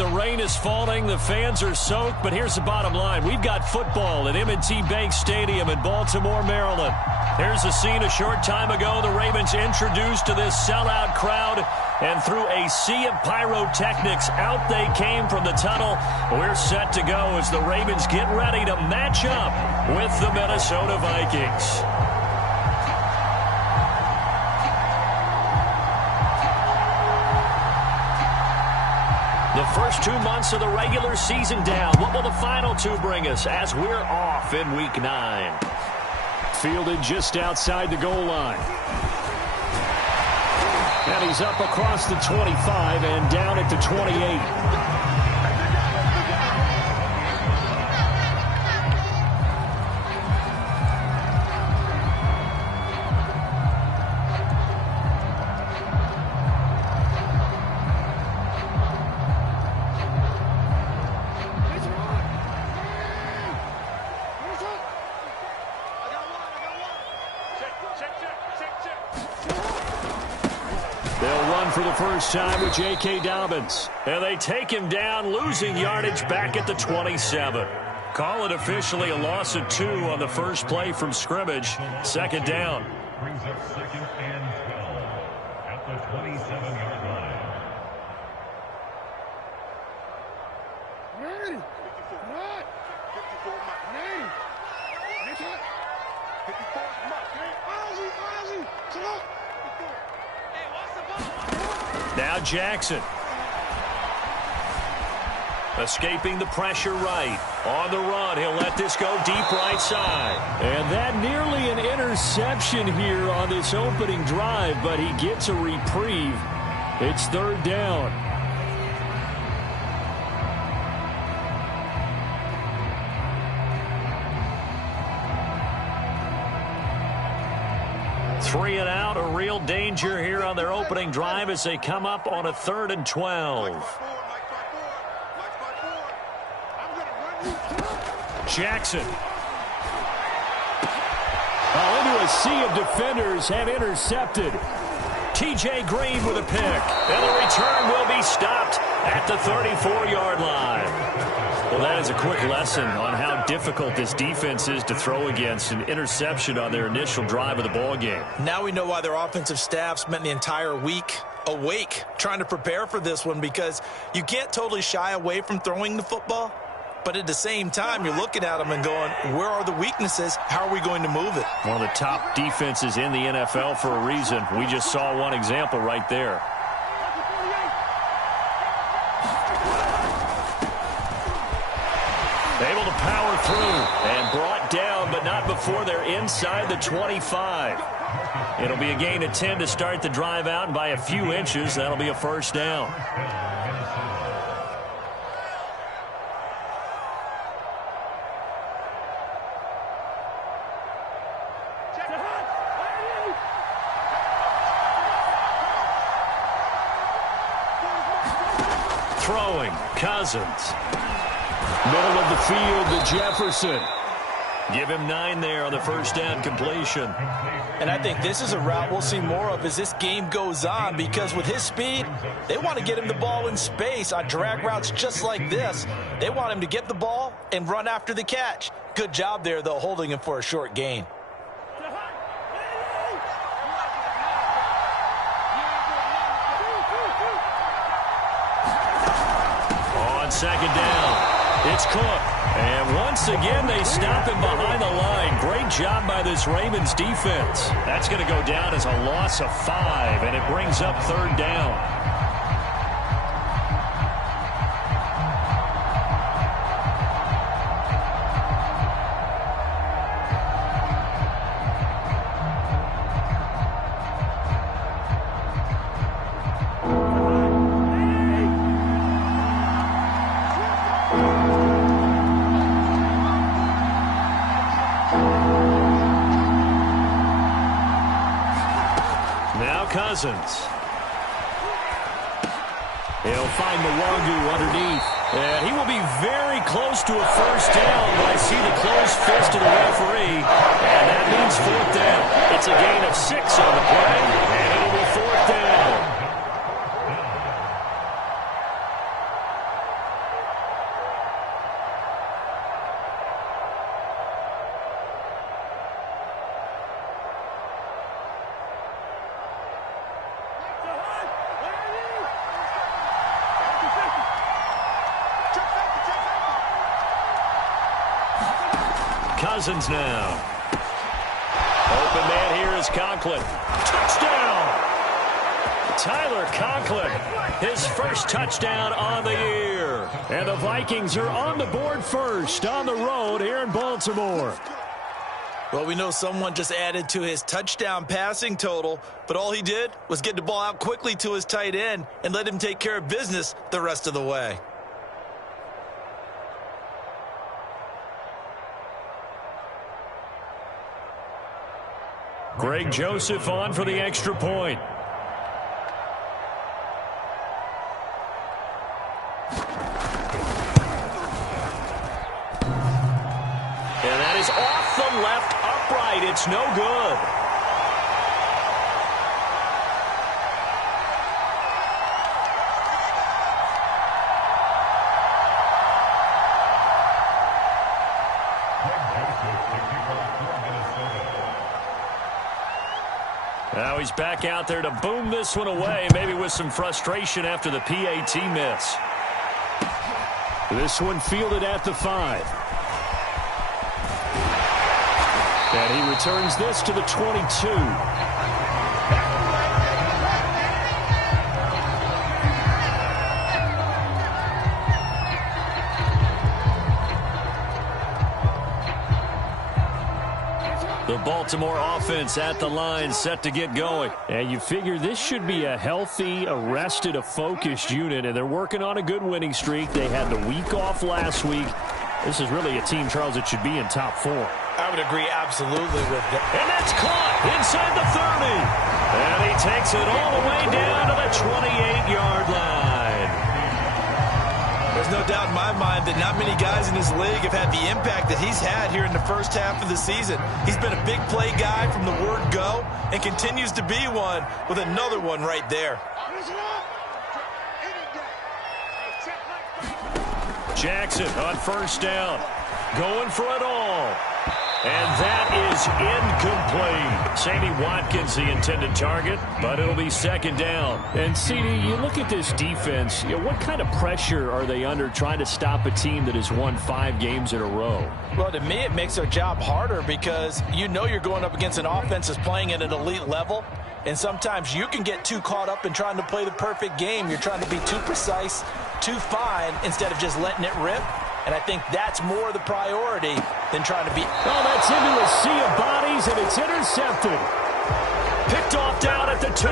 The rain is falling. The fans are soaked. But here's the bottom line. We've got football at M&T Bank Stadium in Baltimore, Maryland. Here's the scene a short time ago. The Ravens introduced to this sellout crowd. And through a sea of pyrotechnics, out they came from the tunnel. We're set to go as the Ravens get ready to match up with the Minnesota Vikings. The first 2 months of the regular season down. What will the final two bring us as we're off in Week 9? Fielded just outside the goal line. And he's up across the 25 and down at the 28. For the first time with J.K. Dobbins. And they take him down, losing yardage back at the 27. Call it officially a loss of 2 on the first play from scrimmage. Second down. Brings up second and 12 at the 27-yard line. Ready. 54 Now Jackson. Escaping the pressure right. On the run, he'll let this go deep right side. And that nearly an interception here on this opening drive, but he gets a reprieve. It's third down. Three and out, a real danger here on their opening drive as they come up on a 3rd and 12. Jackson. Into a sea of defenders and intercepted. T.J. Green with a pick. And the return will be stopped at the 34-yard line. Well, that is a quick lesson on how difficult this defense is to throw against. An interception on their initial drive of the ball game. Now we know why their offensive staff spent the entire week awake trying to prepare for this one, because you can't totally shy away from throwing the football. But at the same time, you're looking at them and going, where are the weaknesses? How are we going to move it? One of the top defenses in the NFL for a reason. We just saw one example right there. Able to power through and brought down, but not before they're inside the 25. It'll be a gain of 10 to start the drive out, and by a few inches, that'll be a first down. Throwing, Cousins. Middle of the field to Jefferson. Give him 9 there on the first down completion. And I think this is a route we'll see more of as this game goes on, because with his speed, they want to get him the ball in space on drag routes just like this. They want him to get the ball and run after the catch. Good job there, though, holding him for a short gain. On second down. It's Cook. And once again, they stop him behind the line. Great job by this Ravens defense. That's going to go down as a loss of 5, and it brings up third down. Cousins. He'll find Mwangu underneath. And he will be very close to a first down, but I see the closed fist of the referee. And that means fourth down. It's a gain of 6 on the play, and it'll be fourth down. Cousins now. Open man here is Conklin. Touchdown! Tyler Conklin, his first touchdown on the year. And the Vikings are on the board first on the road here in Baltimore. Well, we know someone just added to his touchdown passing total, but all he did was get the ball out quickly to his tight end and let him take care of business the rest of the way. Greg Joseph on for the extra point. And that is off the left upright. It's no good. Now he's back out there to boom this one away, maybe with some frustration after the PAT miss. This one fielded at the 5. And he returns this to the 22. The Baltimore offense at the line, set to get going. And you figure this should be a healthy, arrested, a focused unit, and they're working on a good winning streak. They had the week off last week. This is really a team, Charles, that should be in top 4. I would agree absolutely with that. And that's caught inside the 30. And he takes it all the way down to the 28-yard line. There's no doubt in my mind that not many guys in this league have had the impact that he's had here in the first half of the season. He's been a big play guy from the word go and continues to be one with another one right there. Jackson on first down, going for it all. And that is incomplete. Sammy Watkins, the intended target, but it'll be second down. And, CD, you look at this defense, what kind of pressure are they under trying to stop a team that has won 5 games in a row? Well, to me, it makes their job harder because you know you're going up against an offense that's playing at an elite level. And sometimes you can get too caught up in trying to play the perfect game. You're trying to be too precise, too fine, instead of just letting it rip. And I think that's more the priority than trying to be. Oh, that's into a sea of bodies, and it's intercepted. Picked off down at the 2.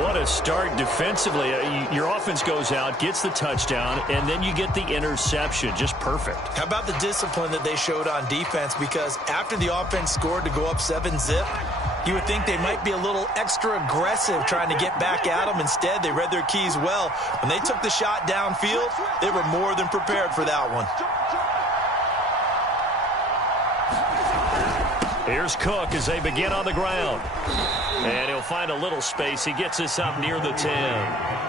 What a start defensively. Your offense goes out, gets the touchdown, and then you get the interception. Just perfect. How about the discipline that they showed on defense? Because after the offense scored to go up 7-zip, you would think they might be a little extra aggressive trying to get back at them. Instead, they read their keys well. When they took the shot downfield, they were more than prepared for that one. Here's Cook as they begin on the ground. And he'll find a little space. He gets us up near the 10.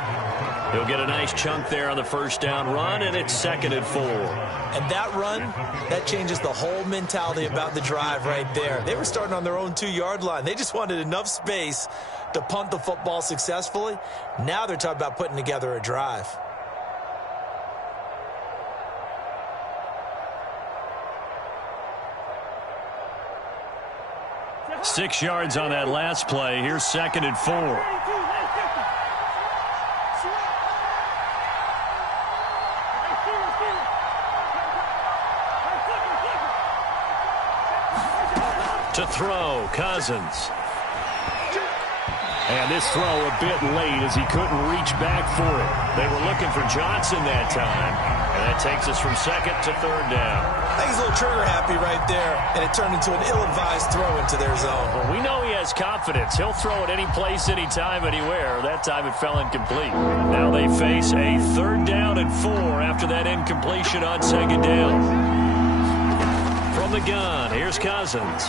He'll get a nice chunk there on the first down run, and it's 2nd and 4. And that run, that changes the whole mentality about the drive right there. They were starting on their own 2-yard line. They just wanted enough space to punt the football successfully. Now they're talking about putting together a drive. Six yards on that last play. Here's 2nd and 4. To throw, Cousins. And this throw a bit late as he couldn't reach back for it. They were looking for Johnson that time. And that takes us from 2nd to 3rd down. I think he's a little trigger happy right there. And it turned into an ill-advised throw into their zone. Well, we know he has confidence. He'll throw it any place, anytime, anywhere. That time it fell incomplete. Now they face a 3rd down and 4 after that incompletion on 2nd down. From the gun, here's Cousins.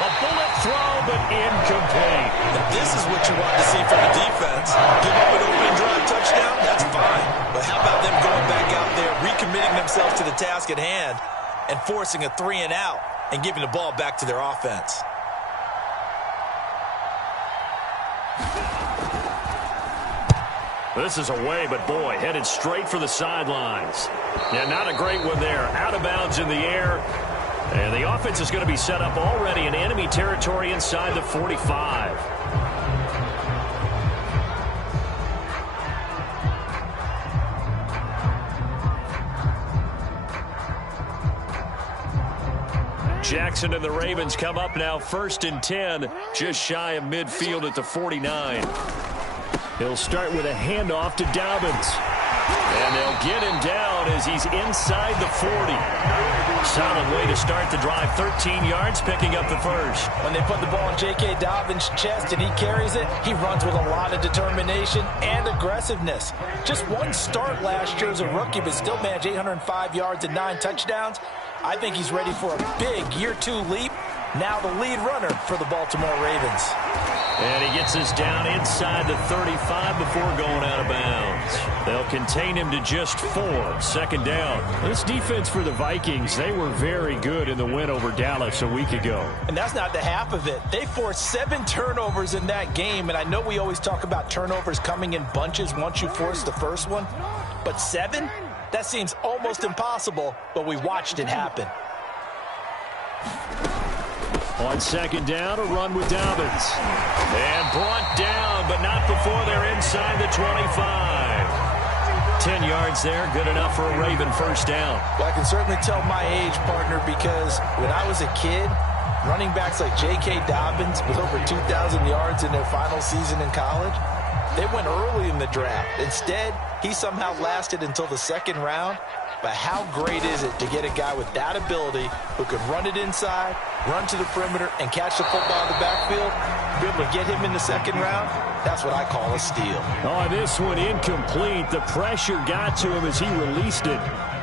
A bullet throw, but incomplete. And this is what you want to see from the defense. Give up an opening drive touchdown, that's fine. But how about them going back out there, recommitting themselves to the task at hand, and forcing a 3-and-out and giving the ball back to their offense? This is away, but boy, headed straight for the sidelines. Yeah, not a great one there. Out of bounds in the air. And the offense is going to be set up already in enemy territory inside the 45. Jackson and the Ravens come up now 1st and 10, just shy of midfield at the 49. He'll start with a handoff to Dobbins. And they'll get him down as he's inside the 40. Solid way to start the drive. 13 yards, picking up the first. When they put the ball in J.K. Dobbins' chest and he carries it, he runs with a lot of determination and aggressiveness. Just one start last year as a rookie, but still managed 805 yards and 9 touchdowns. I think he's ready for a big year 2 leap. Now the lead runner for the Baltimore Ravens. And he gets us down inside the 35 before going out of bounds. They'll contain him to just 4. 2nd down. This defense for the Vikings, they were very good in the win over Dallas a week ago. And that's not the half of it. They forced 7 turnovers in that game, and I know we always talk about turnovers coming in bunches once you force the first one. But 7? That seems almost impossible, but we watched it happen. On 2nd down, a run with Dobbins. And brought down, but not before they're inside the 25. 10 yards there, good enough for a Raven 1st down. Well, I can certainly tell my age, partner, because when I was a kid, running backs like J.K. Dobbins with over 2,000 yards in their final season in college, they went early in the draft. Instead, he somehow lasted until the 2nd round. But how great is it to get a guy with that ability who can run it inside, run to the perimeter, and catch the football in the backfield? Be able to get him in the 2nd round? That's what I call a steal. Oh, this one incomplete. The pressure got to him as he released it.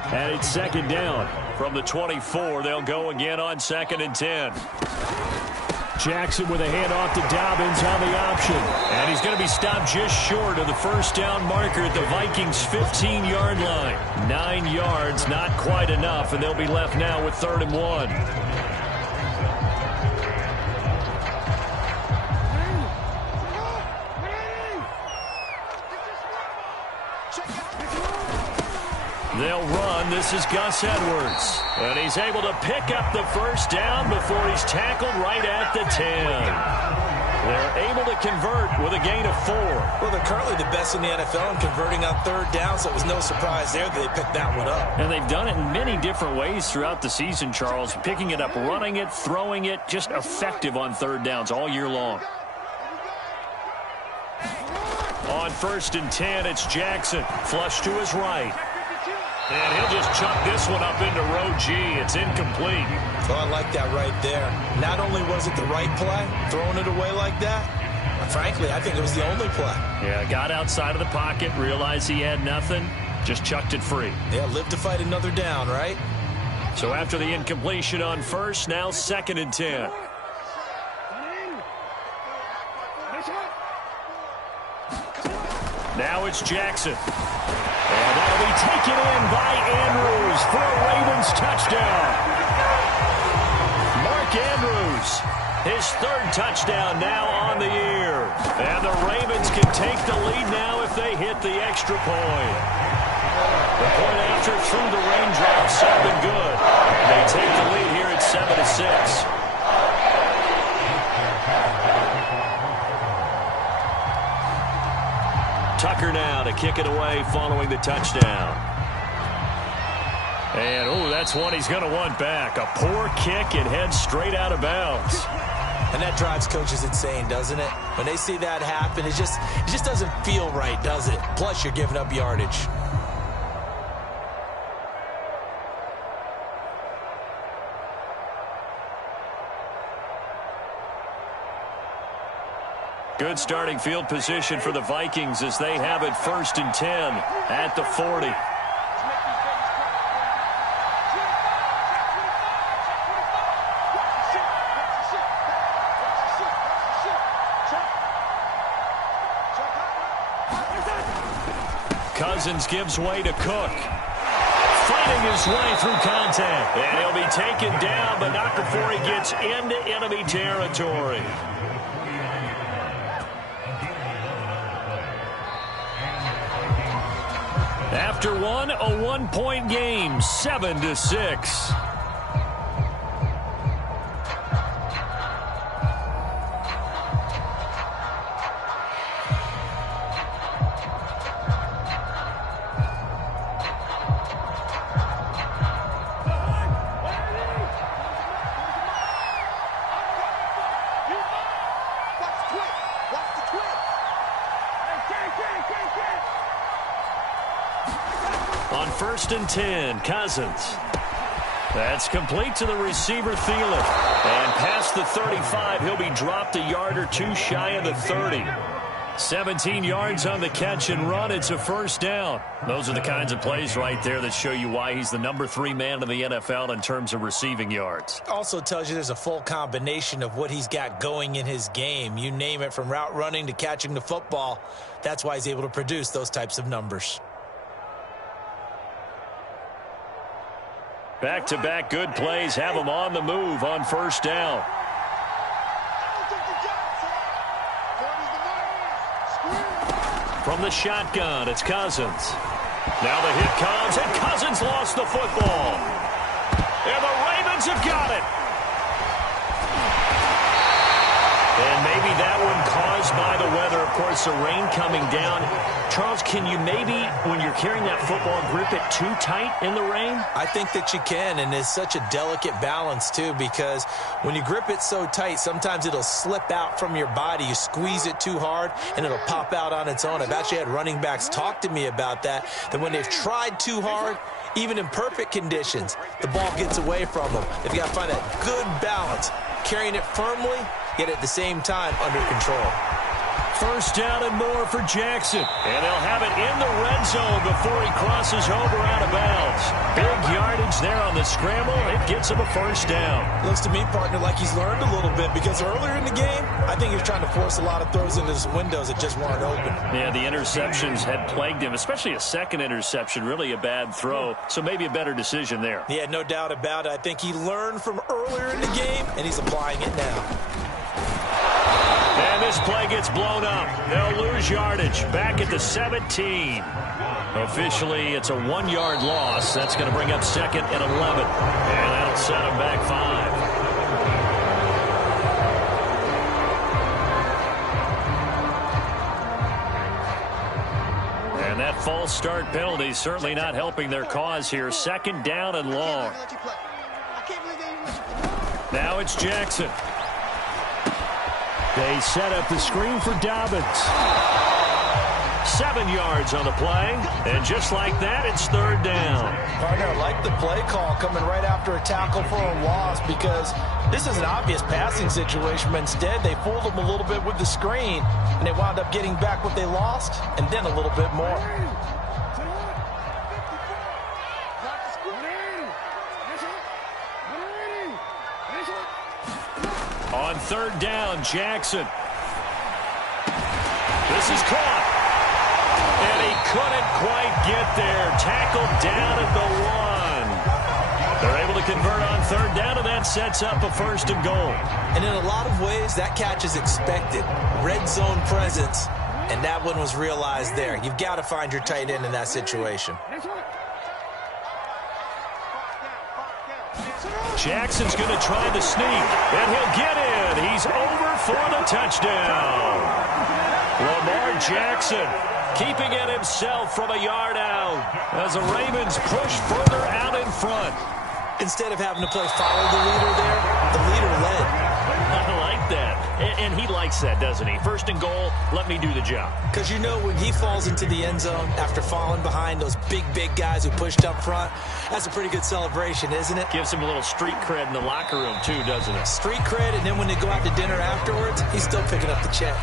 And it's 2nd down. From the 24, they'll go again on 2nd and 10. Jackson with a handoff to Dobbins on the option. And he's going to be stopped just short of the 1st down marker at the Vikings' 15-yard line. 9 yards, not quite enough, and they'll be left now with 3rd and 1. They'll run. This is Gus Edwards. And he's able to pick up the 1st down before he's tackled right at the 10. They're able to convert with a gain of 4. Well, they're currently the best in the NFL in converting on 3rd down, so it was no surprise there that they picked that one up. And they've done it in many different ways throughout the season, Charles. Picking it up, running it, throwing it, just effective on 3rd downs all year long. On 1st and 10, it's Jackson. Flush to his right. And he'll just chuck this one up into row G. It's incomplete. Oh, I like that right there. Not only was it the right play, throwing it away like that, but frankly, I think it was the only play. Yeah, got outside of the pocket, realized he had nothing, just chucked it free. Yeah, live to fight another down, right? So after the incompletion on 1st, now 2nd and 10. Now it's Jackson. And that'll be taken in by Andrews for a Ravens touchdown. Mark Andrews, his 3rd touchdown now on the year. And the Ravens can take the lead now if they hit the extra point. The point after through the raindrops have been good. They take the lead here at 7-6. Tucker now to kick it away following the touchdown. And, oh, that's one he's going to want back. A poor kick and heads straight out of bounds. And that drives coaches insane, doesn't it? When they see that happen, it just doesn't feel right, does it? Plus, you're giving up yardage. Good starting field position for the Vikings as they have it 1st and 10 at the 40. Cousins gives way to Cook. Fighting his way through contact. And he'll be taken down, but not before he gets into enemy territory. After one, a 1-point game, 7-6. first and 10. Cousins. That's complete to the receiver, Thielen. And past the 35, he'll be dropped a yard or two shy of the 30. 17 yards on the catch and run. It's a first down. Those are the kinds of plays right there that show you why he's the number 3 man in the NFL in terms of receiving yards. Also tells you there's a full combination of what he's got going in his game. You name it, from route running to catching the football. That's why he's able to produce those types of numbers. Back-to-back good plays have him on the move on first down. From the shotgun, it's Cousins. Now the hit comes, and Cousins lost the football. And the Ravens have got it. And maybe that one caused by the weather. Of course, the rain coming down. Charles, can you maybe, when you're carrying that football, grip it too tight in the rain? I think that you can, and it's such a delicate balance, too, because when you grip it so tight, sometimes it'll slip out from your body. You squeeze it too hard, and it'll pop out on its own. I've actually had running backs talk to me about that when they've tried too hard, even in perfect conditions, the ball gets away from them. They've got to find that good balance, carrying it firmly, yet at the same time under control. First down and more for Jackson. And they'll have it in the red zone before he crosses over out of bounds. Big yardage there on the scramble. It gets him a first down. Looks to me, partner, like he's learned a little bit, because earlier in the game, I think he was trying to force a lot of throws into some windows that just weren't open. Yeah, the interceptions had plagued him, especially a second interception, really a bad throw. So maybe a better decision there. Yeah, no doubt about it. I think he learned from earlier in the game, and he's applying it now. And this play gets blown up. They'll lose yardage. Back at the 17. Officially, it's a 1-yard loss. That's going to bring up second and 11. And that'll set them back 5. And that false start penalty certainly not helping their cause here. Second down and long. Now it's Jackson. They set up the screen for Dobbins. 7 yards on the play. And just like that, it's third down. Partner, I like the play call coming right after a tackle for a loss, because this is an obvious passing situation, but instead they fooled them a little bit with the screen, and they wound up getting back what they lost, and then a little bit more. On third down, Jackson. This is caught. And he couldn't quite get there. Tackled down at the 1. They're able to convert on third down, and that sets up a first and goal. And in a lot of ways, that catch is expected. Red zone presence, and that one was realized there. You've got to find your tight end in that situation. Jackson's going to try the sneak, and he'll get in. He's over for the touchdown. Lamar Jackson keeping it himself from a yard out as the Ravens push further out in front. Instead of having to play follow the leader there, the leader led. I like that. And he likes that, doesn't he? First and goal, let me do the job. Because you know, when he falls into the end zone after falling behind those big guys who pushed up front, that's a pretty good celebration, isn't it? Gives him a little street cred in the locker room, too, doesn't it? Street cred, and then when they go out to dinner afterwards, he's still picking up the check.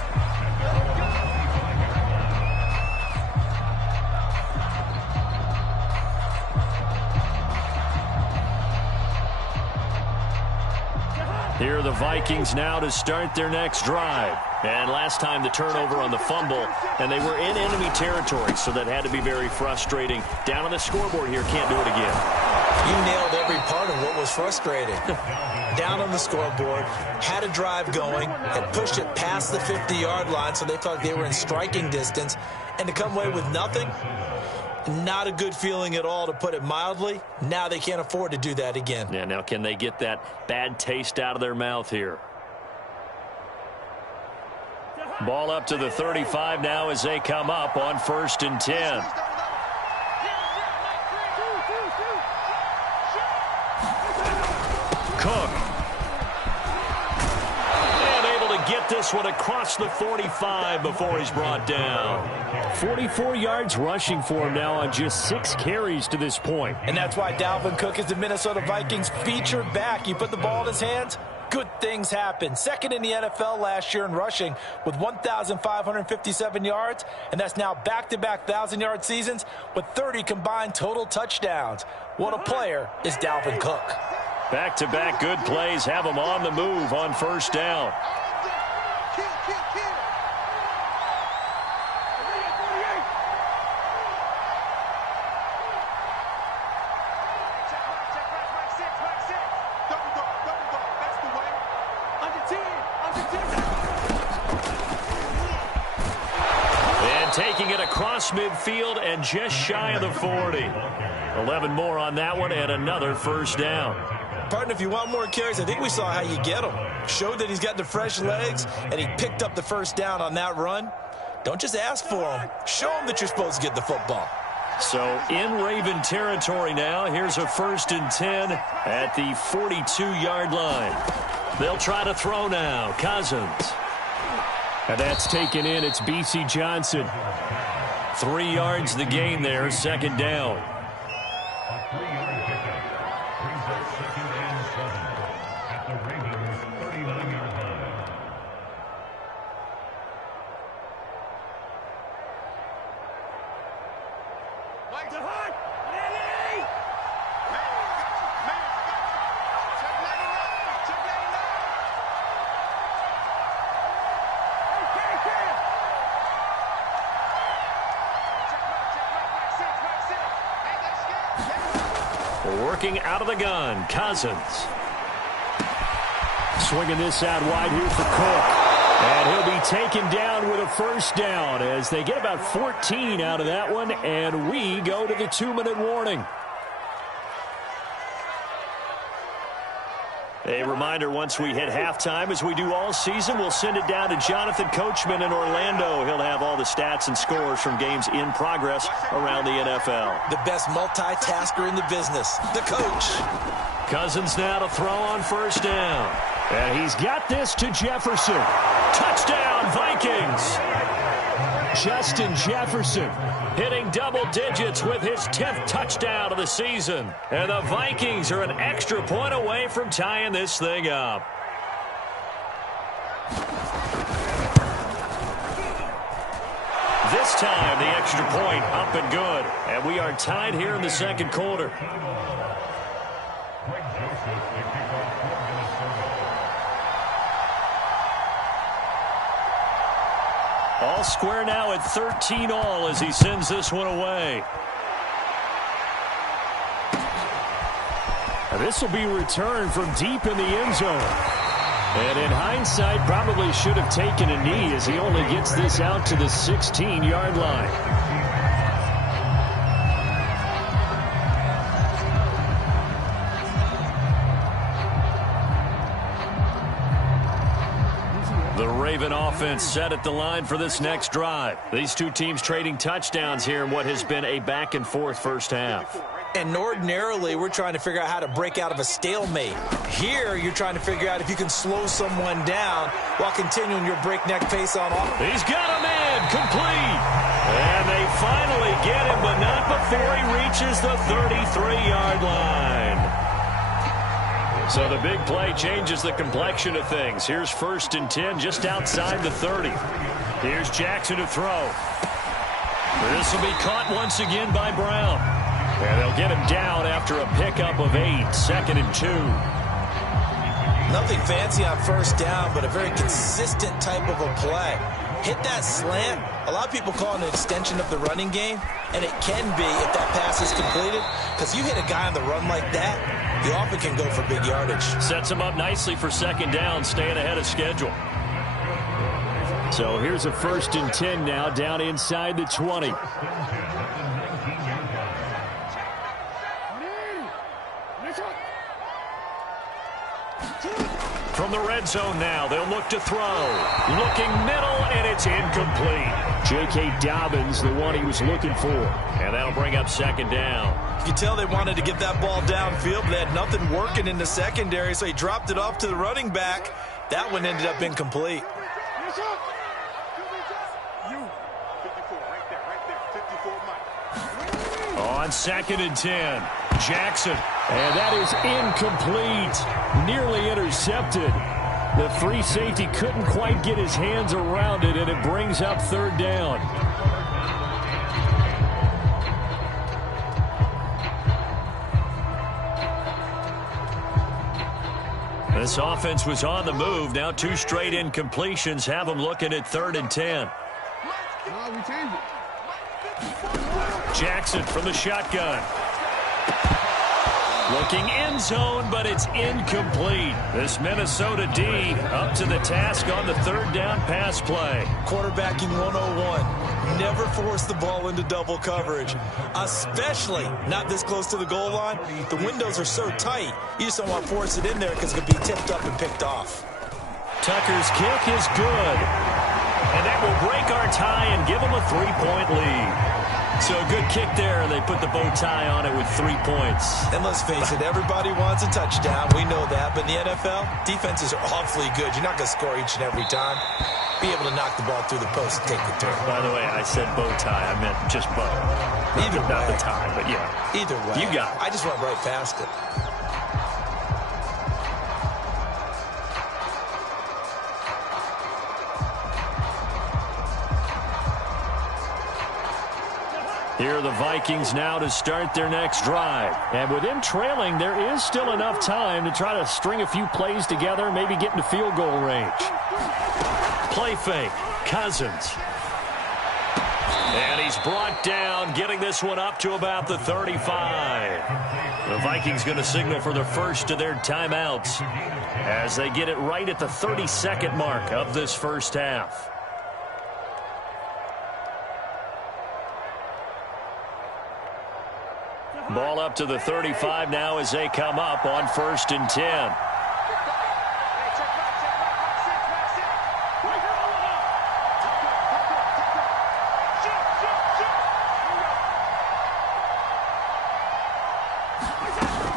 Here are the Vikings now to start their next drive. And last time the turnover on the fumble, and they were in enemy territory, so that had to be very frustrating. Down on the scoreboard here, can't do it again. You nailed every part of what was frustrating. Down on the scoreboard, had a drive going, had pushed it past the 50-yard line, so they felt they were in striking distance, and to come away with nothing, not a good feeling at all, to put it mildly. Now they can't afford to do that again. Yeah, now can they get that bad taste out of their mouth here? Ball up to the 35 now as they come up on 1st and 10. Cook. And able to get get this one across the 45 before he's brought down. 44 yards rushing for him now on just 6 carries to this point. And that's why Dalvin Cook is the Minnesota Vikings featured back. You put the ball in his hands, good things happen. Second in the NFL last year in rushing with 1,557 yards, and that's now back-to-back 1,000-yard seasons with 30 combined total touchdowns. What a player is Dalvin Cook. Back-to-back good plays have him on the move on first down. And taking it across midfield and just shy of the 40. 11 more on that one and another first down. Partner, if you want more carries, I think we saw how you get them. Showed that he's got the fresh legs, and he picked up the first down on that run. Don't just ask for them. Show them that you're supposed to get the football. So in Raven territory now, here's a 1st and 10 at the 42-yard line. They'll try to throw now. Cousins. And that's taken in. It's B.C. Johnson. 3 yards the gain there, second down. A 3-yard pickup brings up 2nd and 7 at the Ravens' 39-yard line. Wait, the hunt! Ready! Man, check lane now! Check lane now! Working out of the gun, Cousins. Swinging this out wide here for Cook. And he'll be taken down with a first down as they get about 14 out of that one, and we go to the 2-minute warning. A reminder, once we hit halftime, as we do all season, we'll send it down to Jonathan Coachman in Orlando. He'll have all the stats and scores from games in progress around the NFL. The best multitasker in the business, the coach. Cousins now to throw on first down. And he's got this to Jefferson. Touchdown, Vikings! Justin Jefferson hitting double digits with his 10th touchdown of the season. And the Vikings are an extra point away from tying this thing up. This time, the extra point up and good. And we are tied here in the second quarter. All square now at 13 all as he sends this one away. And this will be returned from deep in the end zone. And in hindsight, probably should have taken a knee as he only gets this out to the 16-yard line. The Raven offense set at the line for this next drive. These two teams trading touchdowns here in what has been a back-and-forth first half. And ordinarily, we're trying to figure out how to break out of a stalemate. Here, you're trying to figure out if you can slow someone down while continuing your breakneck pace on offense. He's got a man complete. And they finally get him, but not before he reaches the 33-yard line. So the big play changes the complexion of things. Here's 1st and 10 just outside the 30. Here's Jackson to throw. This will be caught once again by Brown. And they'll get him down after a pickup of 8, 2nd and 2. Nothing fancy on first down, but a very consistent type of a play. Hit that slant. A lot of people call it an extension of the running game, and it can be if that pass is completed, because you hit a guy on the run like that, you often can go for big yardage. Sets him up nicely for second down, staying ahead of schedule. So here's a 1st and 10 now, down inside the 20. From the red zone now, they'll look to throw. Looking middle, and it's incomplete. J.K. Dobbins, the one he was looking for. And that'll bring up second down. You can tell they wanted to get that ball downfield, but they had nothing working in the secondary, so he dropped it off to the running back. That one ended up incomplete. You. 54, right there. 54, Mike. On 2nd and 10, Jackson. And that is incomplete. Nearly intercepted. The free safety couldn't quite get his hands around it, and it brings up 3rd down. This offense was on the move. Now 2 straight incompletions have them looking at 3rd and 10. Jackson from the shotgun. Looking end zone, but it's incomplete. This Minnesota D up to the task on the 3rd down pass play. Quarterbacking 101. Never force the ball into double coverage, especially not this close to the goal line. The windows are so tight, you just don't want to force it in there because it could be tipped up and picked off. Tucker's kick is good. And that will break our tie and give them a 3-point lead. So a good kick there, and they put the bow tie on it with 3 points. And let's face it, everybody wants a touchdown. We know that. But in the NFL, defenses are awfully good. You're not going to score each and every time. Be able to knock the ball through the post and take the turn. By the way, I said bow tie. I meant just bow. Either way. Not the tie, but yeah. Either way. You got it. I just went right past it. Here are the Vikings now to start their next drive. And with them trailing, there is still enough time to try to string a few plays together, maybe get into field goal range. Play fake. Cousins. And he's brought down, getting this one up to about the 35. The Vikings going to signal for the first of their timeouts as they get it right at the 32nd mark of this first half. Ball up to the 35 now as they come up on 1st and 10.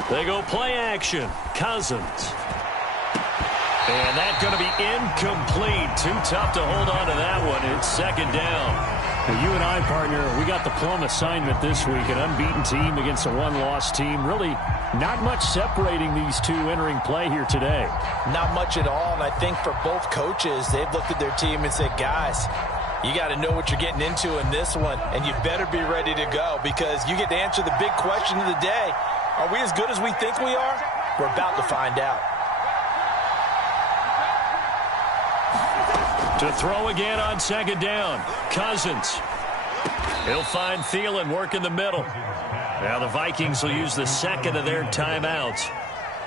They go play action. Cousins. And that's going to be incomplete. Too tough to hold on to that one. It's 2nd down. Well, you and I, partner, we got the plum assignment this week. An unbeaten team against a one-loss team. Really not much separating these two entering play here today. Not much at all, and I think for both coaches, they've looked at their team and said, guys, you got to know what you're getting into in this one, and you better be ready to go because you get to answer the big question of the day. Are we as good as we think we are? We're about to find out. To throw again on 2nd down. Cousins. He'll find Thielen working the middle. Now the Vikings will use the 2nd of their timeouts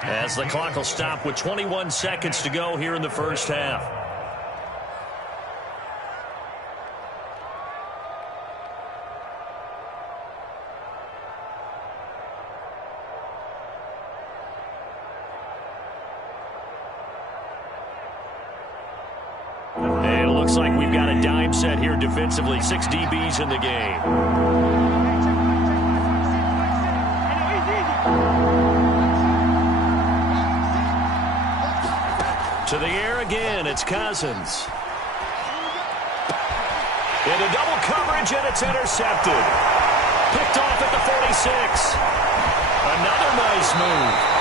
as the clock will stop with 21 seconds to go here in the first half. Looks like we've got a dime set here defensively. 6 DBs in the game. To the air again, it's Cousins. Into double coverage, and it's intercepted. Picked off at the 46. Another nice move.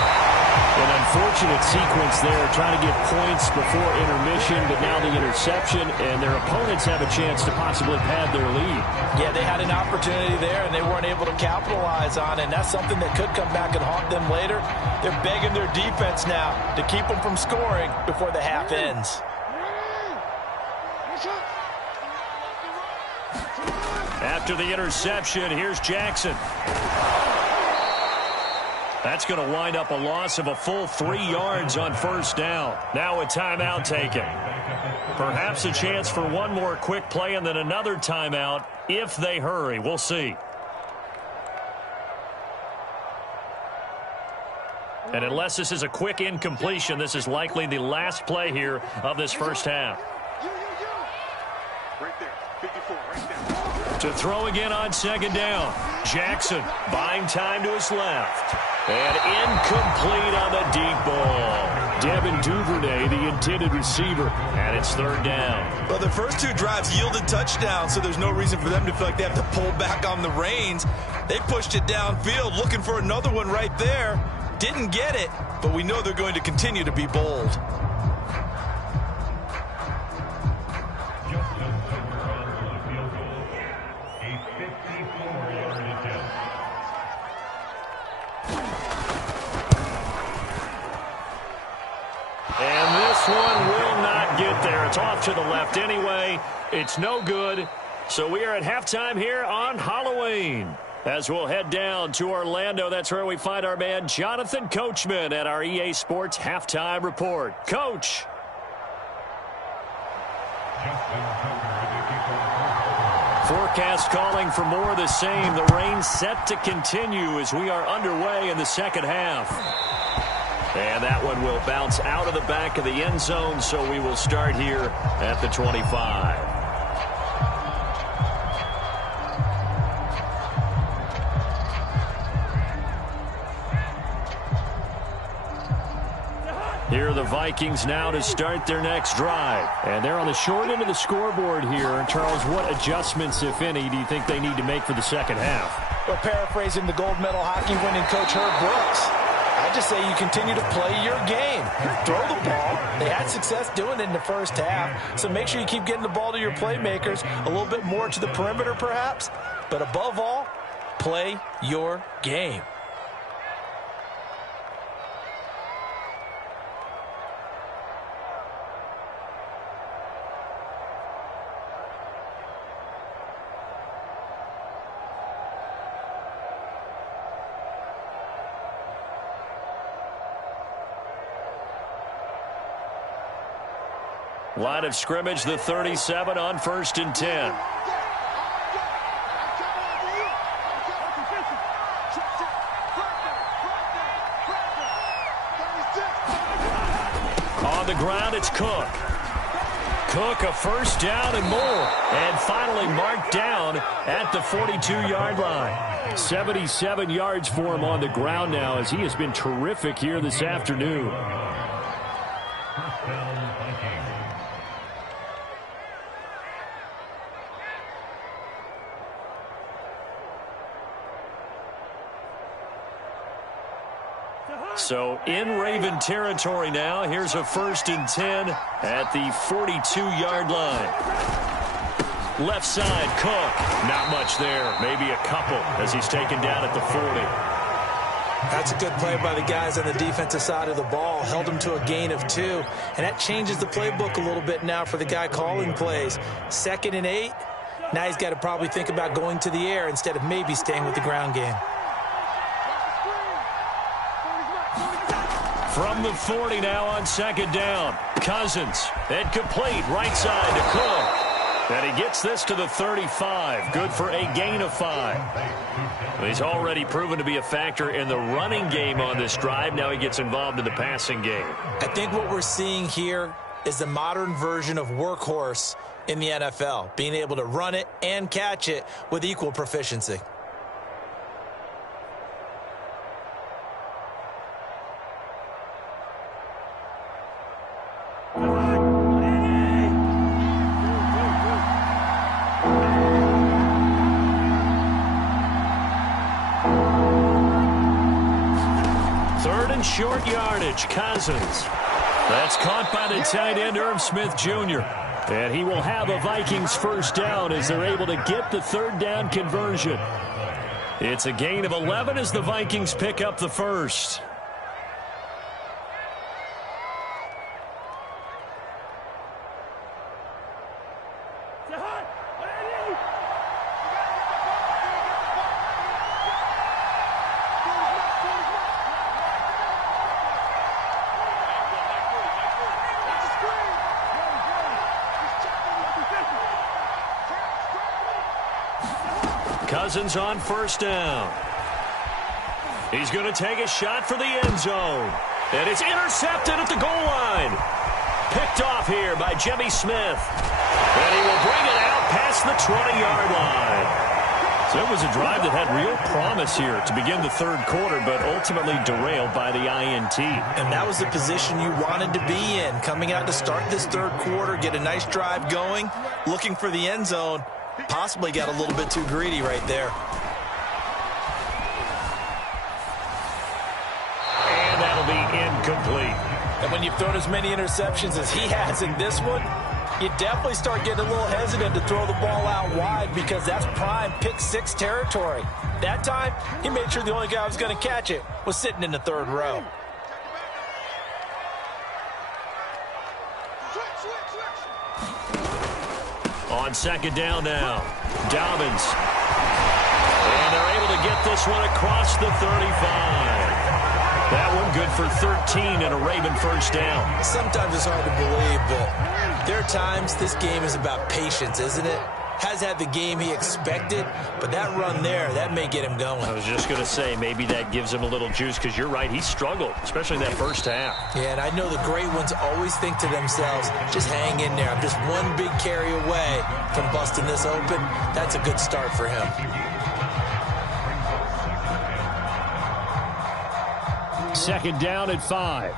An unfortunate sequence there, trying to get points before intermission, but now the interception, and their opponents have a chance to possibly pad their lead. Yeah, they had an opportunity there, and they weren't able to capitalize on it, and that's something that could come back and haunt them later. They're begging their defense now to keep them from scoring before the half ends. After the interception, here's Jackson. That's going to wind up a loss of a full 3 yards on 1st down. Now a timeout taken. Perhaps a chance for one more quick play and then another timeout if they hurry. We'll see. And unless this is a quick incompletion, this is likely the last play here of this first half. Right there. 54, right there. To throw again on 2nd down. Jackson buying time to his left. And incomplete on the deep ball. Devin Duvernay, the intended receiver, and it's third down. Well, the first two drives yielded touchdowns, so there's no reason for them to feel like they have to pull back on the reins. They pushed it downfield, looking for another one right there. Didn't get it, but we know they're going to continue to be bold. And this one will not get there. It's off to the left anyway. It's no good. So we are at halftime here on Halloween. As we'll head down to Orlando, that's where we find our man Jonathan Coachman at our EA Sports Halftime Report. Coach. Forecast calling for more of the same. The rain set to continue as we are underway in the second half. And that one will bounce out of the back of the end zone, so we will start here at the 25. Here are the Vikings now to start their next drive. And they're on the short end of the scoreboard here. And Charles, what adjustments, if any, do you think they need to make for the second half? Well, paraphrasing the gold medal hockey winning coach Herb Brooks, I just say you continue to play your game. Throw the ball. They had success doing it in the first half. So make sure you keep getting the ball to your playmakers, a little bit more to the perimeter perhaps. But above all, play your game. Line of scrimmage, the 37 on 1st and 10. On the ground, it's Cook. Cook, a first down and more. And finally marked down at the 42-yard line. 77 yards for him on the ground now as he has been terrific here this afternoon. So in Raven territory now. Here's a 1st and 10 at the 42-yard line. Left side, Cook. Not much there. Maybe a couple as he's taken down at the 40. That's a good play by the guys on the defensive side of the ball. Held him to a gain of 2. And that changes the playbook a little bit now for the guy calling plays. 2nd and 8. Now he's got to probably think about going to the air instead of maybe staying with the ground game. From the 40 now on 2nd down. Cousins, incomplete, right side to Cook. And he gets this to the 35. Good for a gain of 5. He's already proven to be a factor in the running game on this drive. Now he gets involved in the passing game. I think what we're seeing here is the modern version of workhorse in the NFL, being able to run it and catch it with equal proficiency. Short yardage, Cousins. That's caught by the tight end, Irv Smith Jr. And he will have a Vikings first down as they're able to get the 3rd down conversion. It's a gain of 11 as the Vikings pick up the first. Cousins on 1st down. He's going to take a shot for the end zone. And it's intercepted at the goal line. Picked off here by Jimmy Smith. And he will bring it out past the 20-yard line. So it was a drive that had real promise here to begin the third quarter, but ultimately derailed by the INT. And that was the position you wanted to be in. Coming out to start this third quarter, get a nice drive going, looking for the end zone. Possibly got a little bit too greedy right there. And that'll be incomplete. And when you've thrown as many interceptions as he has in this one, you definitely start getting a little hesitant to throw the ball out wide because that's prime pick-6 territory. That time, he made sure the only guy who was going to catch it was sitting in the third row. On second down now, Dobbins. And they're able to get this one across the 35. That one good for 13 and a Raven first down. Sometimes it's hard to believe, but there are times this game is about patience, isn't it? Has had the game he expected, but that run there, that may get him going. I was just going to say, maybe that gives him a little juice because you're right, he struggled, especially in that first half. Yeah, and I know the great ones always think to themselves, just hang in there. I'm just one big carry away from busting this open. That's a good start for him. Second down at 5.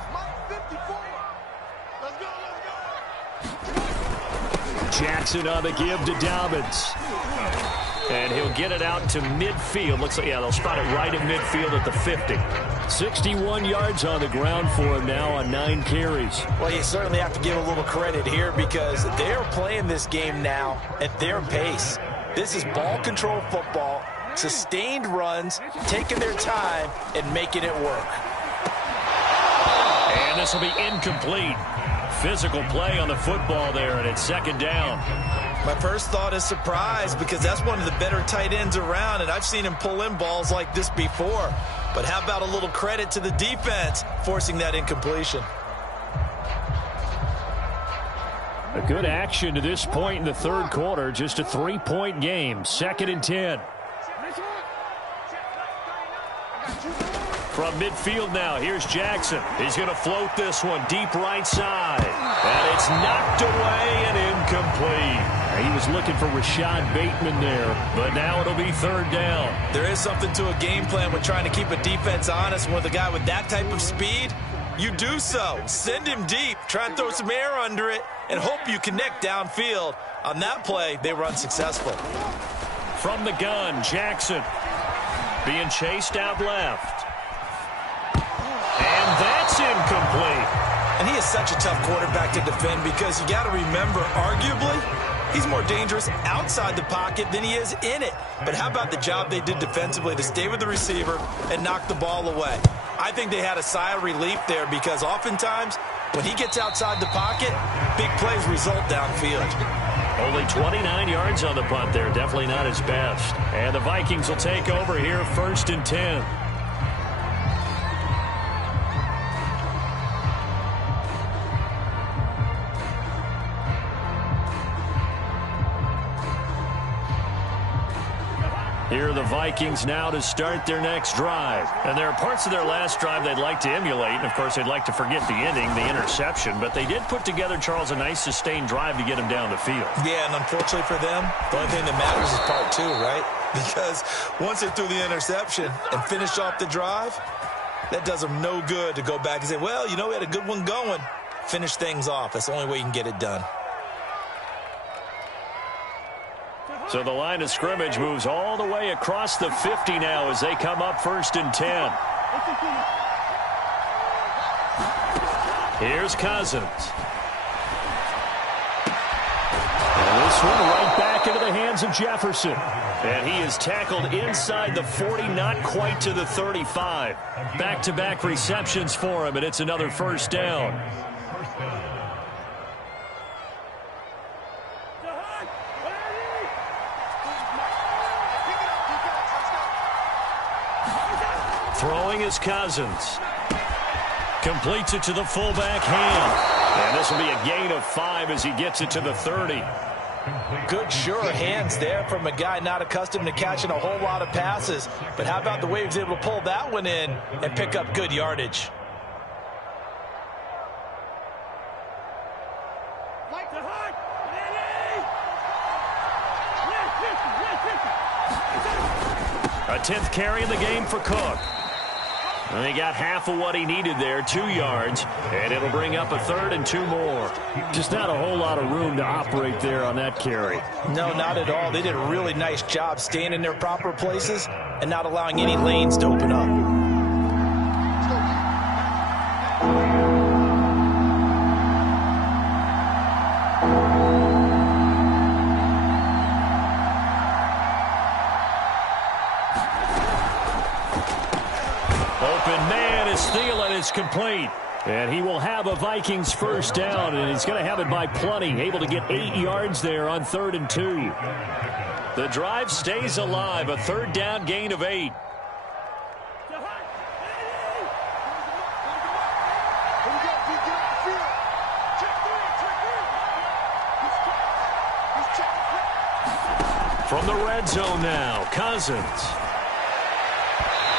Jackson on the give to Dobbins. And he'll get it out to midfield. Looks like, yeah, they'll spot it right at midfield at the 50. 61 yards on the ground for him now on 9 carries. Well, you certainly have to give a little credit here because they're playing this game now at their pace. This is ball control football, sustained runs, taking their time and making it work. And this will be incomplete. Physical play on the football there, and it's second down. My first thought is surprise because that's one of the better tight ends around, and I've seen him pull in balls like this before. But how about a little credit to the defense forcing that incompletion? A good action to this point in the third quarter. Just a 3-point game. Second and 10. From midfield now, here's Jackson. He's going to float this one deep right side. And it's knocked away and incomplete. He was looking for Rashad Bateman there. But now it'll be third down. There is something to a game plan with trying to keep a defense honest. With a guy with that type of speed, you do so. Send him deep, try and throw some air under it, and hope you connect downfield. On that play, they were unsuccessful. From the gun, Jackson being chased out left. And that's incomplete. And he is such a tough quarterback to defend because you got to remember, arguably, he's more dangerous outside the pocket than he is in it. But how about the job they did defensively to stay with the receiver and knock the ball away? I think they had a sigh of relief there because oftentimes when he gets outside the pocket, big plays result downfield. Only 29 yards on the punt there. Definitely not his best. And the Vikings will take over here first and 10. Here are the Vikings now to start their next drive. And there are parts of their last drive they'd like to emulate. And, of course, they'd like to forget the ending, the interception. But they did put together, Charles, a nice sustained drive to get him down the field. Yeah, and unfortunately for them, the only thing that matters is part 2, right? Because once they threw the interception and finished off the drive, that does them no good to go back and say, well, you know, we had a good one going. Finish things off. That's the only way you can get it done. So the line of scrimmage moves all the way across the 50 now as they come up first and 10. Here's Cousins. And this one right back into the hands of Jefferson. And he is tackled inside the 40, not quite to the 35. Back-to-back receptions for him, and it's another first down. Throwing is Cousins. Completes it to the fullback Ham. And this will be a gain of 5 as he gets it to the 30. Good, sure hands there from a guy not accustomed to catching a whole lot of passes. But how about the way he was able to pull that one in and pick up good yardage? A 10th carry in the game for Cook. And he got half of what he needed there, 2 yards, and it'll bring up a 3rd and 2 more. Just not a whole lot of room to operate there on that carry. No, not at all. They did a really nice job staying in their proper places and not allowing any lanes to open up. Is complete, and he will have a Vikings first down, and he's going to have it by plenty, able to get 8 yards there on 3rd and 2. The drive stays alive, a 3rd down gain of 8. From the red zone now, Cousins.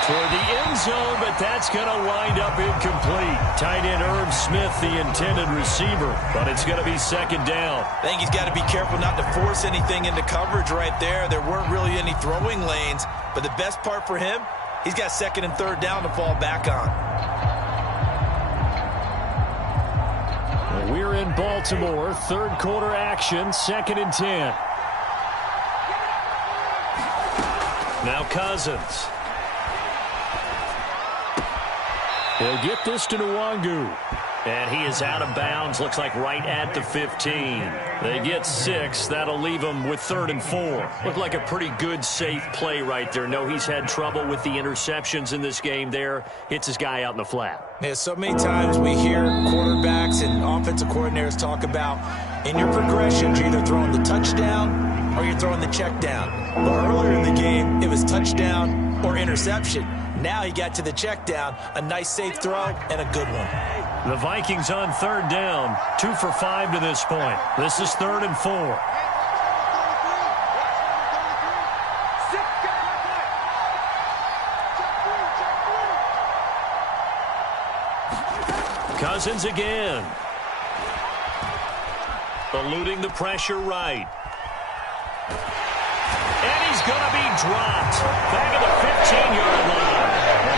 Toward the end zone, but that's going to wind up incomplete. Tight end Irv Smith, the intended receiver, but it's going to be 2nd down. I think he's got to be careful not to force anything into coverage right there. There weren't really any throwing lanes, but the best part for him, he's got 2nd and 3rd down to fall back on. Well, we're in Baltimore, 3rd quarter action, 2nd and 10. Now Cousins. He'll get this to Nwangu. And he is out of bounds, looks like right at the 15. They get 6. That'll leave him with 3rd and 4. Looked like a pretty good, safe play right there. No, he's had trouble with the interceptions in this game there. Hits his guy out in the flat. Yeah, so many times we hear quarterbacks and offensive coordinators talk about in your progressions, you're either throwing the touchdown or you're throwing the check down. But earlier in the game, it was touchdown or interception. Now he got to the check down, a nice safe throw, and a good one. The Vikings on 3rd down, 2 for 5 to this point. This is 3rd and 4. Cousins again. Eluding the pressure right. And he's going to be dropped. Back at the 15-yard line.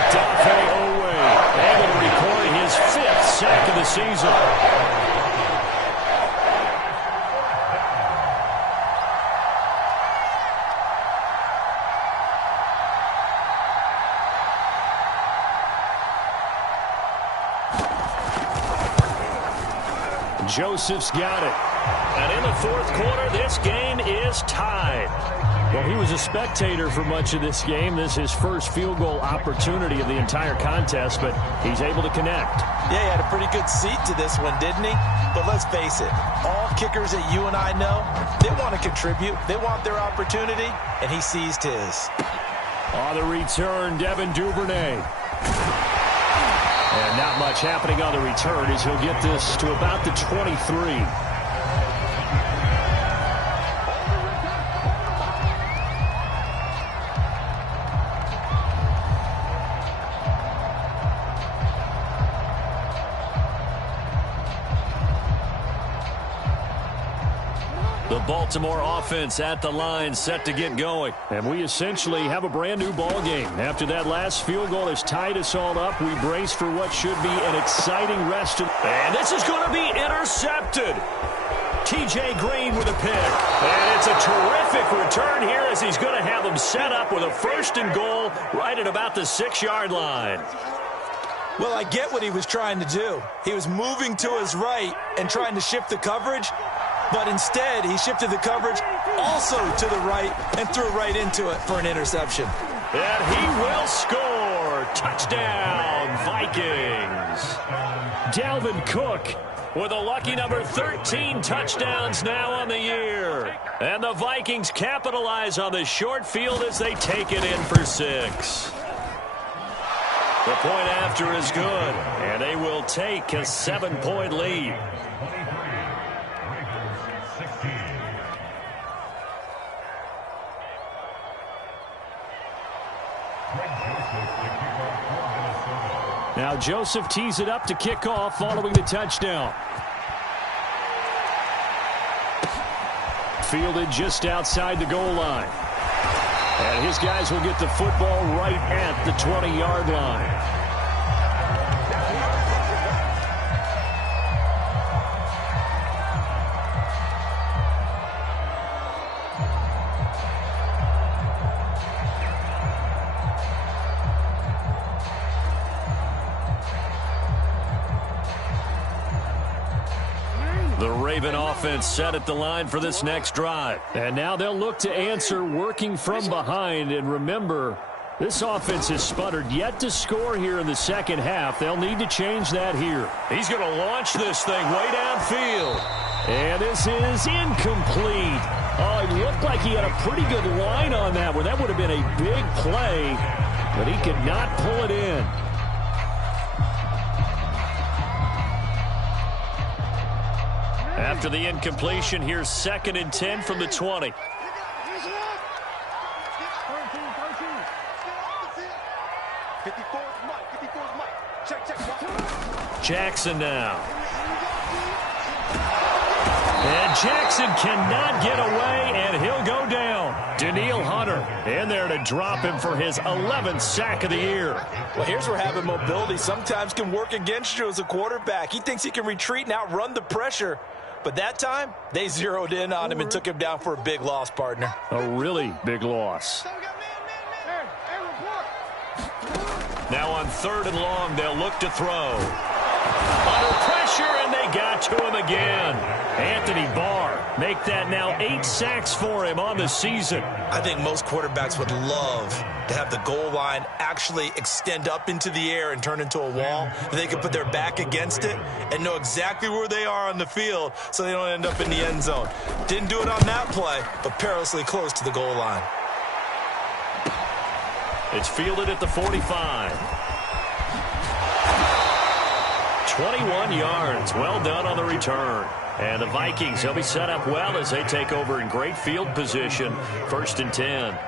Dafe Owe able to record his 5th sack of the season. Joseph's got it. And in the 4th quarter, this game is tied. Well, he was a spectator for much of this game. This is his first field goal opportunity of the entire contest, but he's able to connect. Yeah, he had a pretty good seat to this one, didn't he? But let's face it, all kickers that you and I know, they want to contribute. They want their opportunity, and he seized his. On the return, Devin Duvernay. And not much happening on the return as he'll get this to about the 23. The Baltimore offense at the line, set to get going. And we essentially have a brand new ball game. After that last field goal has tied us all up, we brace for what should be an exciting rest. And this is going to be intercepted. T.J. Green with a pick. And it's a terrific return here as he's going to have them set up with a 1st and goal right at about the 6-yard line. Well, I get what he was trying to do. He was moving to his right and trying to shift the coverage, but instead he shifted the coverage also to the right and threw right into it for an interception. And he will score. Touchdown, Vikings. Dalvin Cook with a lucky number 13 touchdowns now on the year. And the Vikings capitalize on the short field as they take it in for 6. The point after is good, and they will take a 7-point lead. Now Joseph tees it up to kick off following the touchdown. Fielded just outside the goal line. And his guys will get the football right at the 20-yard line. The Raven offense set at the line for this next drive. And now they'll look to answer working from behind. And remember, this offense has sputtered yet to score here in the second half. They'll need to change that here. He's going to launch this thing way downfield. And this is incomplete. Oh, it looked like he had a pretty good line on that one. That would have been a big play, but he could not pull it in. After the incompletion, here's 2nd and 10 from the 20. Jackson now. And Jackson cannot get away, and he'll go down. Danielle Hunter in there to drop him for his 11th sack of the year. Well, here's where having mobility sometimes can work against you as a quarterback. He thinks he can retreat and outrun the pressure. But that time, they zeroed in on him and took him down for a big loss, partner. A really big loss. Now on 3rd and long, they'll look to throw. Under pressure, and they got to him again. Anthony Barr make that now 8 sacks for him on the season. I think most quarterbacks would love to have the goal line actually extend up into the air and turn into a wall. They can put their back against it and know exactly where they are on the field so they don't end up in the end zone. Didn't do it on that play, but perilously close to the goal line. It's fielded at the 45. 21 yards. Well done on the return. And the Vikings, they'll be set up well as they take over in great field position. 1st and 10.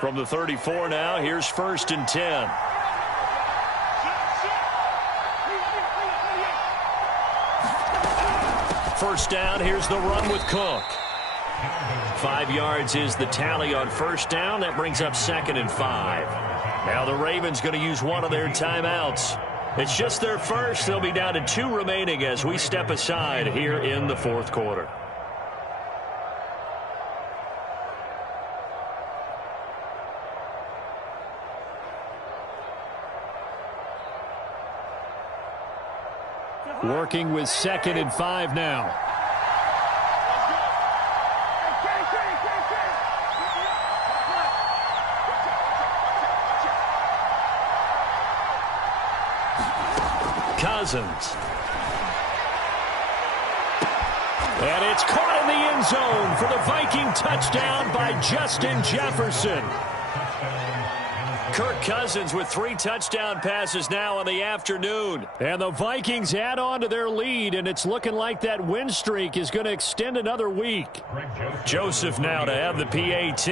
From the 34 now, here's 1st and 10. First down, here's the run with Cook. 5 yards is the tally on 1st down. That brings up 2nd and 5. Now the Ravens going to use one of their timeouts. It's just their first. They'll be down to 2 remaining as we step aside here in the 4th quarter. Working with 2nd and 5 now. Cousins. And it's caught in the end zone for the Viking touchdown by Justin Jefferson. Kirk Cousins with 3 touchdown passes now in the afternoon. And the Vikings add on to their lead, and it's looking like that win streak is going to extend another week. Joseph now to have the PAT.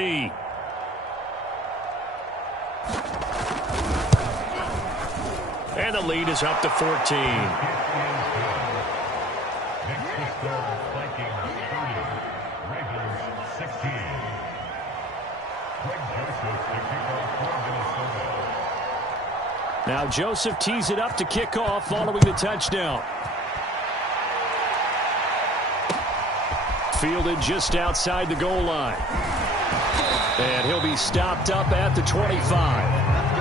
And the lead is up to 14. Now Joseph tees it up to kick off following the touchdown. Fielded just outside the goal line. And he'll be stopped up at the 25.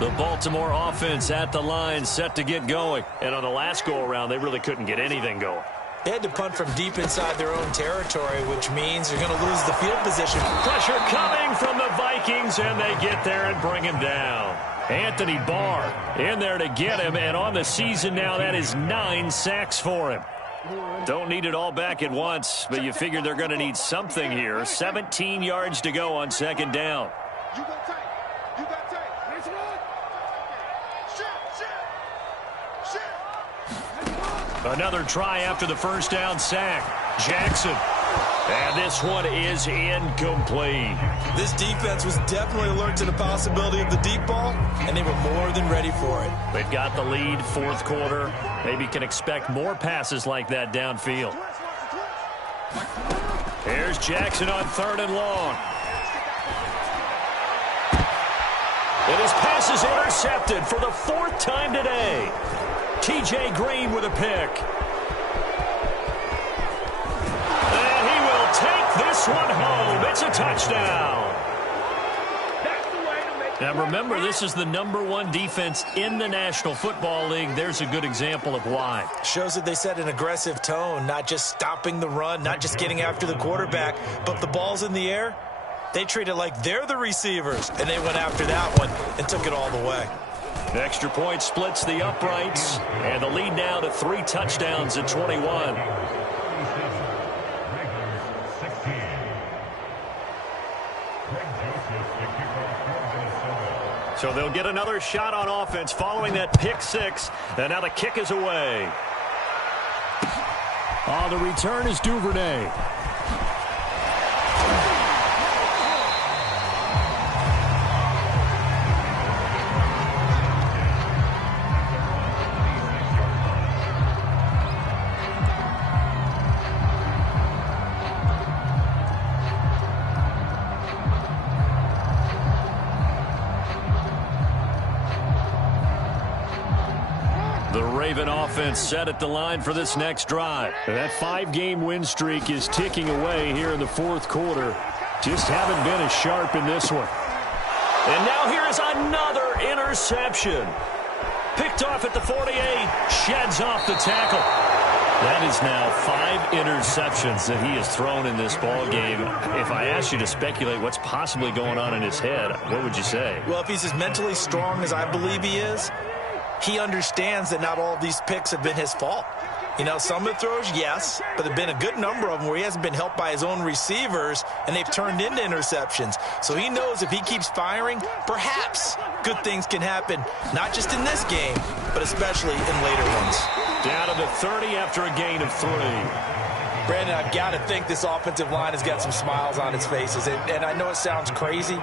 The Baltimore offense at the line set to get going. And on the last go-around, they really couldn't get anything going. They had to punt from deep inside their own territory, which means they're going to lose the field position. Pressure coming from the Vikings, and they get there and bring him down. Anthony Barr in there to get him, and on the season now, that is 9 sacks for him. Don't need it all back at once, but you figure they're going to need something here. 17 yards to go on second down. You got tight. You got tight. Nice run. Shit. Another try after the first down sack. Jackson. And this one is incomplete. This defense was definitely alert to the possibility of the deep ball, and they were more than ready for it. They've got the lead, fourth quarter. Maybe can expect more passes like that downfield. Here's Jackson on 3rd and long. And his pass is intercepted for the 4th time today. T.J. Green with a pick. And he will take this one home. It's a touchdown. Now remember, this is the #1 defense in the National Football League. There's a good example of why. Shows that they set an aggressive tone, not just stopping the run, not just getting after the quarterback, but if the ball's in the air, they treat it like they're the receivers, and they went after that one and took it all the way. Extra point splits the uprights, and the lead now to 3 touchdowns at 21. So they'll get another shot on offense following that pick 6, and now the kick is away. On the return is Duvernay. Offense set at the line for this next drive. That 5-game win streak is ticking away here in the 4th quarter. Just haven't been as sharp in this one. And now here is another interception. Picked off at the 48. Sheds off the tackle. That is now 5 interceptions that he has thrown in this ball game. If I asked you to speculate what's possibly going on in his head, what would you say? Well, if he's as mentally strong as I believe he is, he understands that not all of these picks have been his fault. You know, some of the throws, yes, but there have been a good number of them where he hasn't been helped by his own receivers, and they've turned into interceptions. So he knows if he keeps firing, perhaps good things can happen, not just in this game, but especially in later ones. Down to the 30 after a gain of 3. Brandon, I've got to think this offensive line has got some smiles on its faces. And I know it sounds crazy,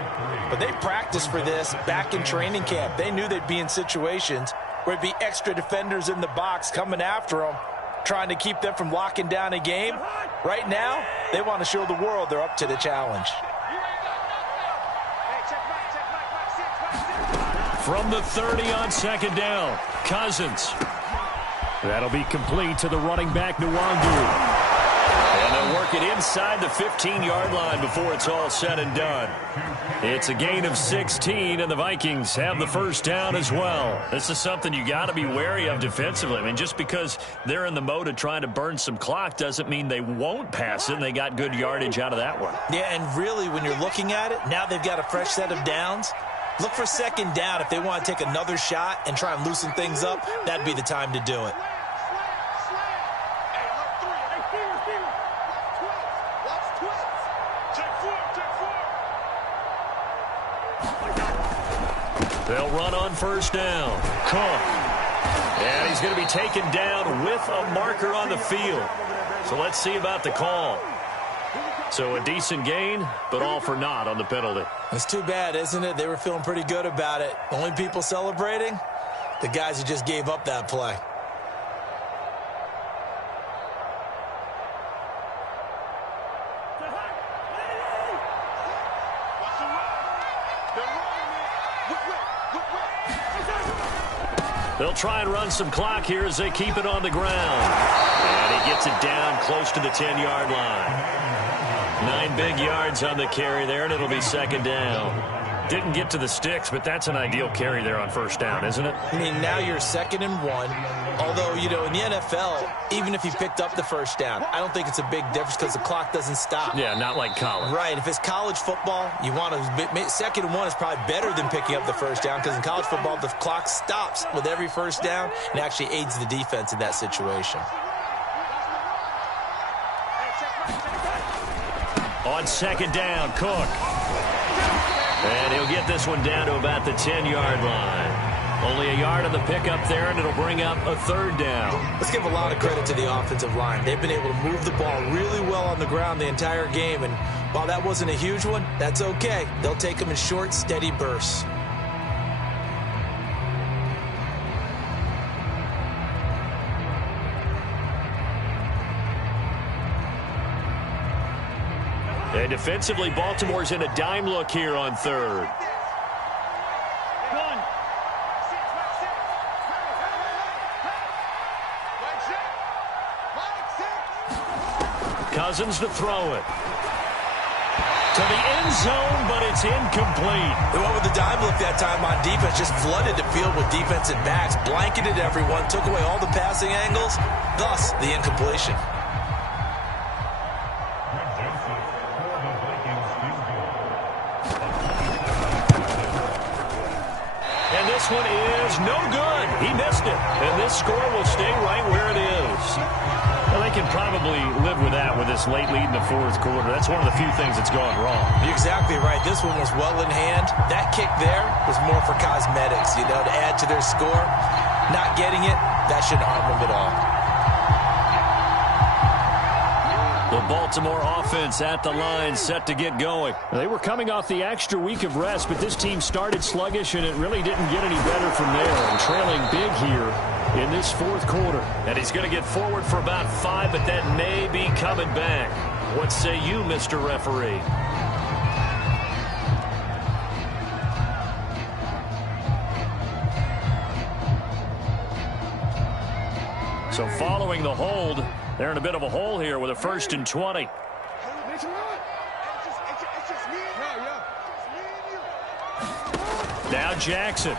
but they practiced for this back in training camp. They knew they'd be in situations where it'd be extra defenders in the box coming after them, trying to keep them from locking down a game. Right now, they want to show the world they're up to the challenge. From the 30 on second down, Cousins. That'll be complete to the running back, Nwangu. And they'll work it inside the 15-yard line before it's all said and done. It's a gain of 16, and the Vikings have the first down as well. This is something you got to be wary of defensively. I mean, just because they're in the mode of trying to burn some clock doesn't mean they won't pass it, and they got good yardage out of that one. Yeah, and really, when you're looking at it, now they've got a fresh set of downs. Look for second down. If they want to take another shot and try and loosen things up, that'd be the time to do it. They'll run on first down. Cook. And he's going to be taken down with a marker on the field. So let's see about the call. So a decent gain, but all for naught on the penalty. It's too bad, isn't it? They were feeling pretty good about it. Only people celebrating, the guys who just gave up that play. They'll try and run some clock here as they keep it on the ground. And he gets it down close to the 10-yard line. 9 big yards on the carry there, and it'll be second down. Didn't get to the sticks, but that's an ideal carry there on first down, isn't it? I mean, now you're 2nd and 1. Although, you know, in the NFL, even if you picked up the first down, I don't think it's a big difference because the clock doesn't stop. Yeah, not like college. Right. If it's college football, you want to 2nd and 1 is probably better than picking up the first down because in college football, the clock stops with every first down and actually aids the defense in that situation. On second down, Cook. And he'll get this one down to about the 10-yard line. Only a yard on the pickup there, and it'll bring up a third down. Let's give a lot of credit to the offensive line. They've been able to move the ball really well on the ground the entire game, and while that wasn't a huge one, that's okay. They'll take them in short, steady bursts. And defensively, Baltimore's in a dime look here on third. Cousins to throw it. To the end zone, but it's incomplete. They went with the dime look that time on defense, just flooded the field with defensive backs, blanketed everyone, took away all the passing angles, thus the incompletion. And this one is no good. He missed it. And this score will stay right where it is. Well, they can probably live with that with this late lead in the fourth quarter. That's one of the few things that's gone wrong. You're exactly right. This one was well in hand. That kick there was more for cosmetics, to add to their score. Not getting it, that shouldn't harm them at all. The Baltimore offense at the line, set to get going. They were coming off the extra week of rest, but this team started sluggish, and it really didn't get any better from there. And trailing big here in this fourth quarter. And he's going to get forward for about 5, but that may be coming back. What say you, Mr. Referee? So following the hold, they're in a bit of a hole here with a 1st and 20. Now Jackson.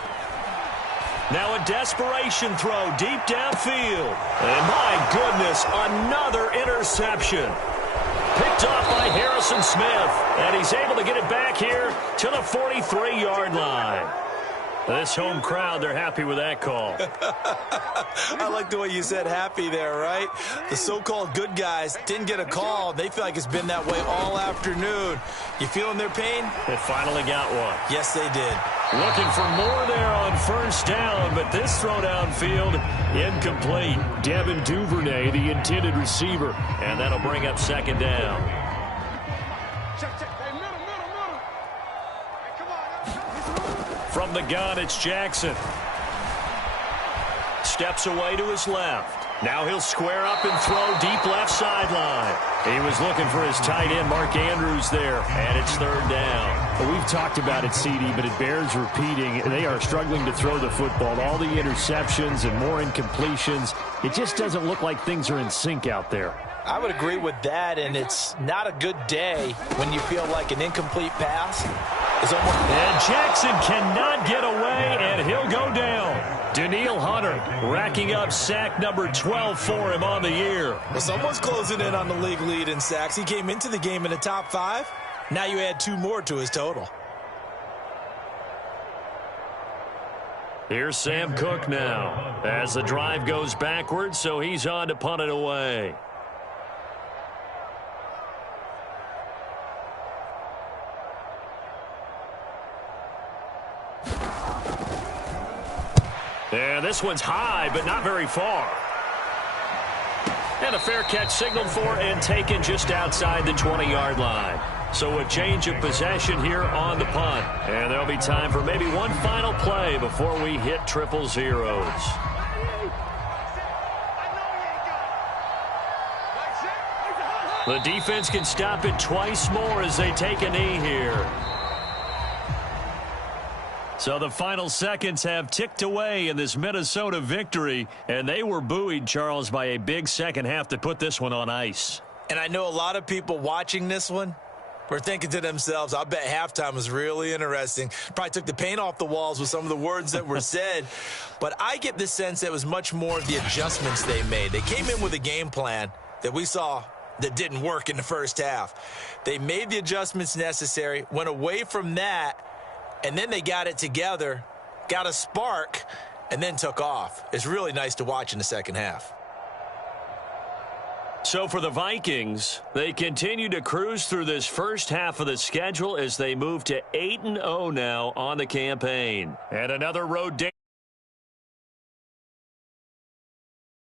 Now a desperation throw deep downfield. And my goodness, another interception. Picked off by Harrison Smith. And he's able to get it back here to the 43-yard line. This home crowd, they're happy with that call. I like the way you said happy there, right? The so-called good guys didn't get a call. They feel like it's been that way all afternoon. You feeling their pain? They finally got one. Yes, they did. Looking for more there on first down, but this throw downfield incomplete. Devin Duvernay, the intended receiver. And that'll bring up second down. From the gun, it's Jackson. Steps away to his left. Now he'll square up and throw deep left sideline. He was looking for his tight end, Mark Andrews, there. And it's third down. Well, we've talked about it, CD, but it bears repeating. They are struggling to throw the football. All the interceptions and more incompletions. It just doesn't look like things are in sync out there. I would agree with that, and it's not a good day when you feel like an incomplete pass is almost... And Jackson cannot get away, and he'll go down. Daniil Hunter racking up sack number 12 for him on the year. Well, someone's closing in on the league lead in sacks. He came into the game in the top 5. Now you add 2 more to his total. Here's Sam Cook now as the drive goes backwards, so he's on to punt it away. And this one's high, but not very far. And a fair catch signaled for and taken just outside the 20-yard line. So a change of possession here on the punt. And there'll be time for maybe one final play before we hit triple zeros. The defense can stop it twice more as they take a knee here. So the final seconds have ticked away in this Minnesota victory, and they were buoyed, Charles, by a big second half to put this one on ice. And I know a lot of people watching this one were thinking to themselves, I bet halftime was really interesting. Probably took the paint off the walls with some of the words that were said. But I get the sense that it was much more of the adjustments they made. They came in with a game plan that we saw that didn't work in the first half. They made the adjustments necessary, went away from that, and then they got it together, got a spark, and then took off. It's really nice to watch in the second half. So for the Vikings, they continue to cruise through this first half of the schedule as they move to 8-0 now on the campaign. And another road day.